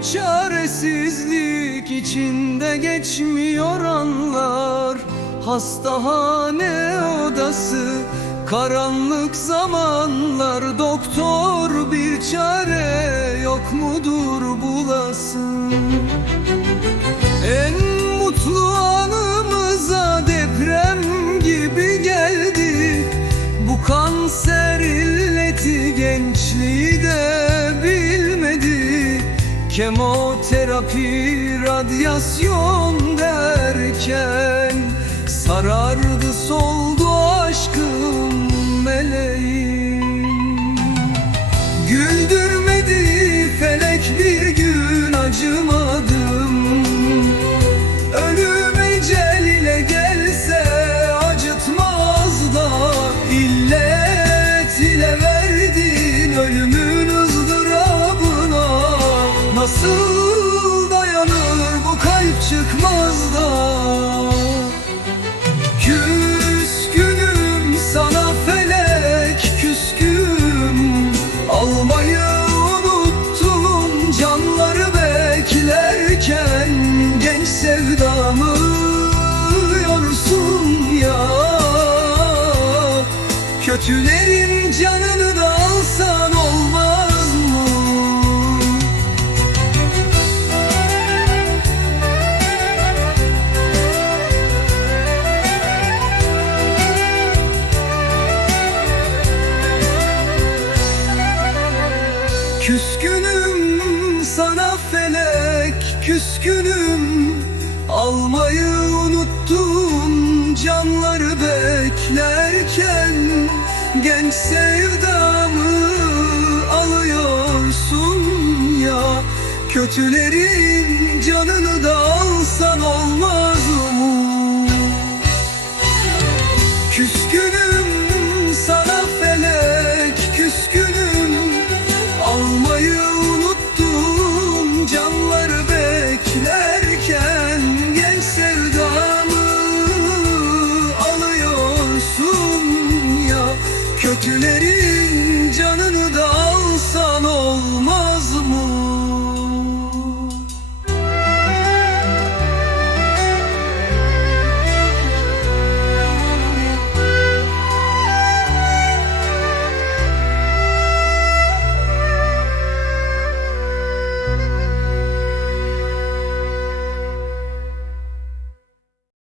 çaresizlik içinde geçmiyor anlar. Hastahane odası Karanlık zamanlar. Doktor bir çare yok mudur bulasın? En Kemoterapi, radyasyon derken Nasıl dayanır bu kalp çıkmaz da? Küskünüm sana felek küskün Almayı unuttum canları beklerken. Genç sevdamı yorsun ya. Kötülerin küskünüm Almayı unuttum canları beklerken Genç sevdamı alıyorsun ya. Kötülerin canını Kötülerin canı